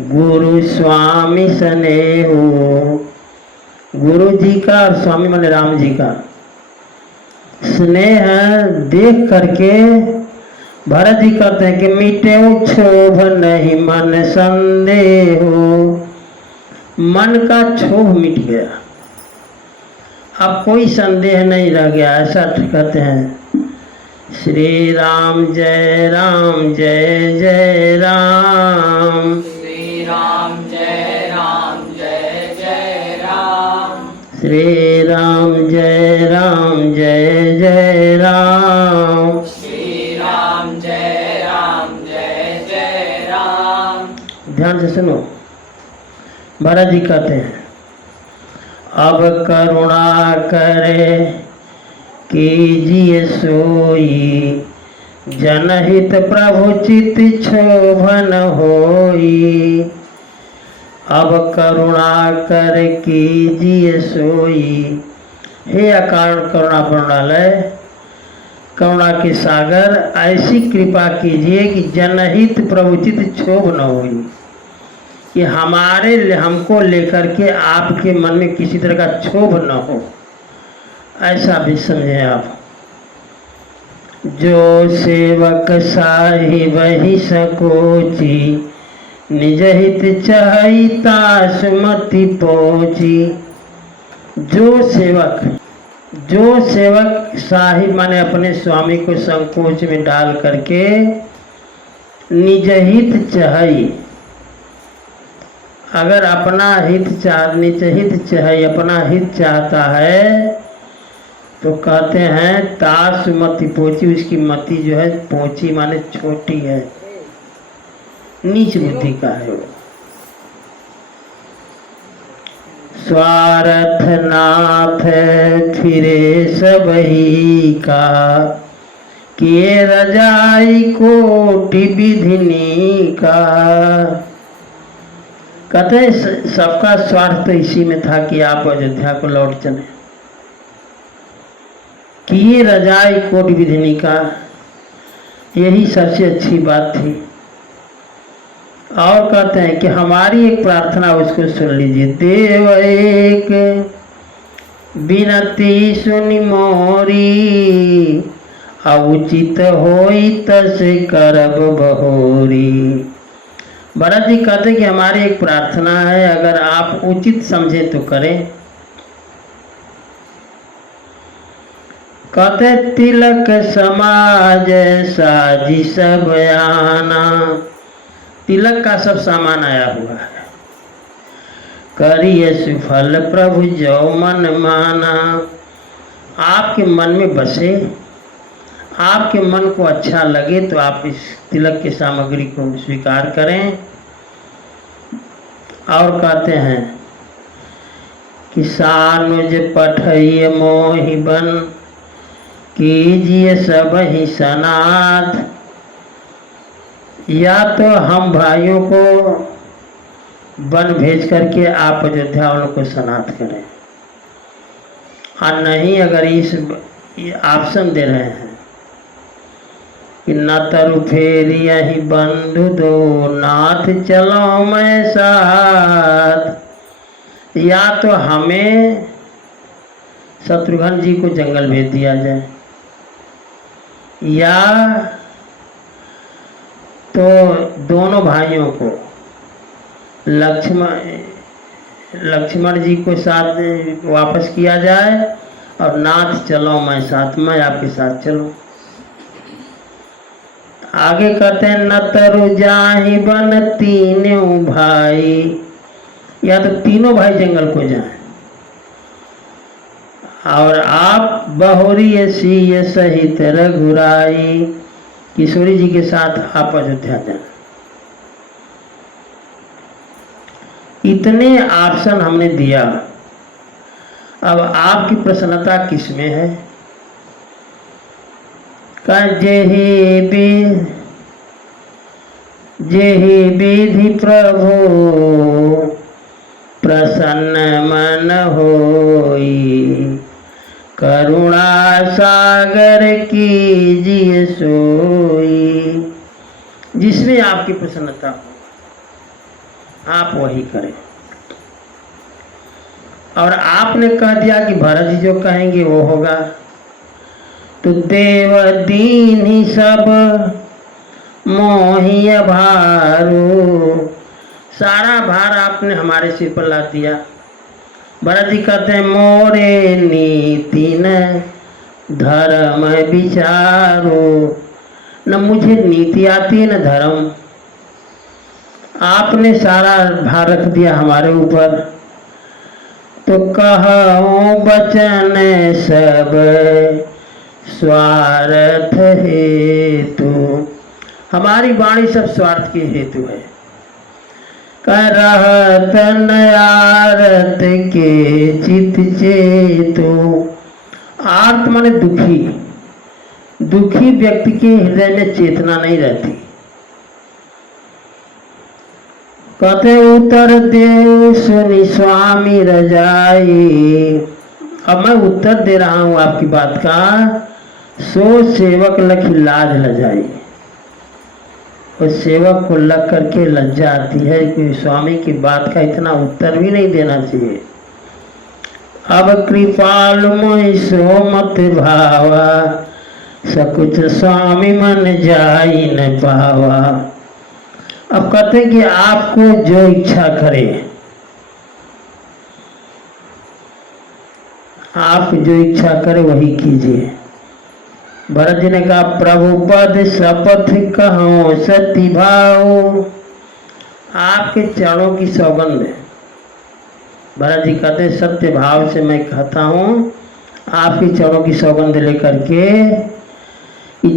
गुरु स्वामी सने हो। गुरु जी का और स्वामी माने राम जी का स्नेह देख करके भरत जी कहते हैं कि मिटे क्षोभ नहीं मन संदेह हो। मन का क्षोभ मिट गया, अब कोई संदेह नहीं रह गया। ऐसा कहते हैं श्री राम जय राम जय जय राम, श्री राम जय राम जय जय राम, श्री राम जय राम जय जय राम, श्री राम जय राम जय जय राम। ध्यान से सुनो, महाराज जी कहते हैं अब करुणा करे कीजिए सोई, जनहित प्रभु चित क्षोभन होई। अब करुणा कर कीजिए सोई। हे अकारण करुणा प्रणालय, करुणा के सागर, ऐसी कृपा कीजिए कि जनहित प्रभुचित क्षोभ न होई, कि हमको लेकर के आपके मन में किसी तरह का क्षोभ न हो। ऐसा भी समझें आप। जो सेवक साहिब ही सकोची, निज हित चाहता सुमति पहुंची। जो सेवक साहिब माने अपने स्वामी को संकोच में डाल करके निज हित चाही, अगर अपना हित चाहे अपना हित चाहता है तो कहते हैं तास मति पोची, उसकी मति जो है पोची माने छोटी है, नीच बुद्धि का है वो। स्वार्थ नाथ फिरे सबही का, किए रजाई कोटि विधिनी का। कहते हैं सबका स्वार्थ तो इसी में था कि आप अयोध्या को लौट चले, किए रजाई कोटि विधिनी का, यही सबसे अच्छी बात थी। और कहते हैं कि हमारी एक प्रार्थना उसको सुन लीजिए। देव एक विनती सुनि मोरी, उचित होई तस करब बहोरी। भरत जी कहते कि हमारी एक प्रार्थना है, अगर आप उचित समझे तो करें। कहते तिलक समाज साजी सब आना, तिलक का सब सामान आया हुआ है। करिए सुफल प्रभु जो मन माना, आपके मन में बसे, आपके मन को अच्छा लगे तो आप इस तिलक की सामग्री को स्वीकार करें। और कहते हैं कि सानुज पठइए मोहि बन, कीजिए सब ही सनाथ। या तो हम भाइयों को वन भेज करके आप अयोध्या वालों को सनाथ करें, और नहीं अगर इस ऑप्शन दे रहे हैं कि न तरु फेरी यही बंधु दो, नाथ चलो मैं साथ। या तो हमें शत्रुघ्न जी को जंगल भेज दिया जाए, या तो दोनों भाइयों को लक्ष्मण लक्ष्मण जी को साथ वापस किया जाए और नाथ चलो मैं साथ, मैं आपके साथ चलूं। आगे कहते हैं न तरु जाहि बन तीनों भाई, या तो तीनों भाई जंगल को जाएं, और आप बहुरी सिय सहित रघुराई, किशोरी जी के साथ आप अयोध्या जाएं। इतने ऑप्शन हमने दिया, अब आपकी प्रसन्नता किसमें है? जेहि विधि प्रभु प्रसन्न मन होई, करुणा सागर कीजिए सोई। जिसमें आपकी प्रसन्नता हो आप वही करें। और आपने कह दिया कि भरत जी जो कहेंगे वो होगा, तो देव दीन ही सब मोहिय भारू, सारा भार आपने हमारे सिर पर लाद दिया। भरत जी कहते हैं मोरे नीति न धर्म विचारो, न मुझे नीति आती है न धर्म, आपने सारा भार रख दिया हमारे ऊपर। तो कहो बचन सब स्वार्थ हेतु, हमारी वाणी सब स्वार्थ के हेतु है। कह रहत नयारत के चित चेतु, आर्त माने दुखी, दुखी व्यक्ति के हृदय में चेतना नहीं रहती। कहते उत्तर दे सुनी स्वामी रजाई, अब मैं उत्तर दे रहा हूं आपकी बात का, सो सेवक लखी लाज लजाई। उस सेवक को लग करके लज्जा आती है कि स्वामी की बात का इतना उत्तर भी नहीं देना चाहिए। अब कृपाल मोहि सो मत भावा, सकुच स्वामी मन जाई न पावा। अब कहते कि आपको जो इच्छा करे, आप जो इच्छा करे वही कीजिए। भरत जी ने कहा प्रभु पद शपथ कहो सती भाव, आपके चरणों की सौगंध है। भरत जी कहते सत्य भाव से मैं कहता हूँ, आपके चरणों की सौगंध लेकर के,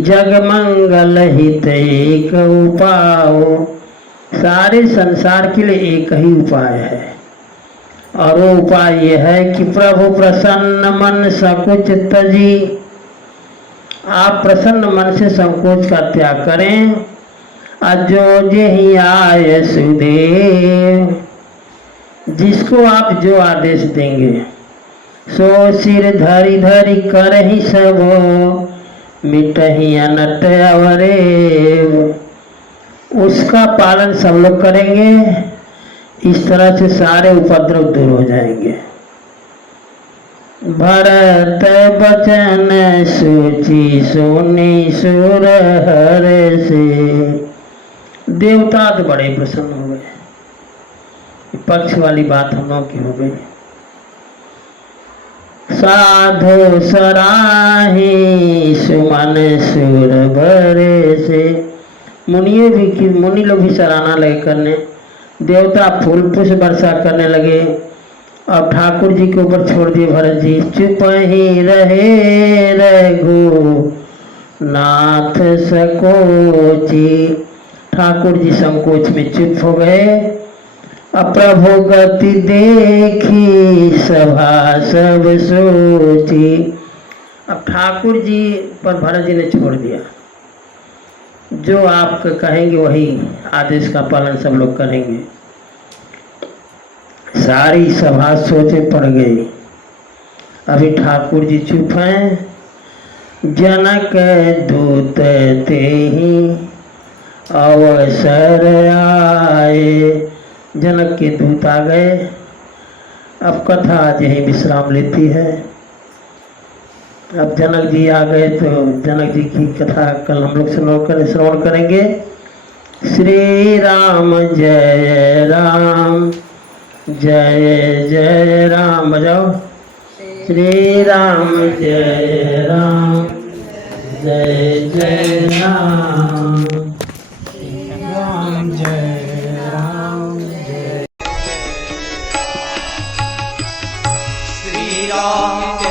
जग मंगल हित एक उपाय, सारे संसार के लिए एक ही उपाय है, और वो उपाय ये है कि प्रभु प्रसन्न मन सकुच तजी, आप प्रसन्न मन से संकोच का त्याग करें। अजो जेहि आय सुदेव, जिसको आप जो आदेश देंगे, सो सिर धरी धरी करहि सबो, मिटहि अनट अवरेव, उसका पालन सब लोग करेंगे। इस तरह से सारे उपद्रव दूर हो जाएंगे। भरत बचन सूची सुनी सुर हर से, देवता तो बड़े प्रसन्न हो गए। पक्ष वाली बात हम लोग की हो गई। साधु सराही सुमन सुर भरे से, मुनि लोग भी सराहना लगे करने, देवता फूल पुष्प वर्षा करने लगे। और ठाकुर जी के ऊपर छोड़ दिए भरत जी, चुप ही रहे रघु नाथ सकोची, ठाकुर जी संकोच में चुप हो गए। अप्रभु गति देखी सभा सब सोची, अब ठाकुर जी पर भरत जी ने छोड़ दिया, जो आप कहेंगे वही आदेश का पालन सब लोग करेंगे। सारी सभा सोचे पड़ गई। अभी ठाकुर जी चुप हैं। जनक दूत ते ही अवसर आए, जनक के दूत आ गए। अब कथा आज यही विश्राम लेती है। अब जनक जी आ गए तो जनक जी की कथा कल हम लोग श्रवण करेंगे। श्री राम जय राम जय जय राम बजाओ। श्री राम जय राम, जय जय राम, राम जय राम जय। श्री राम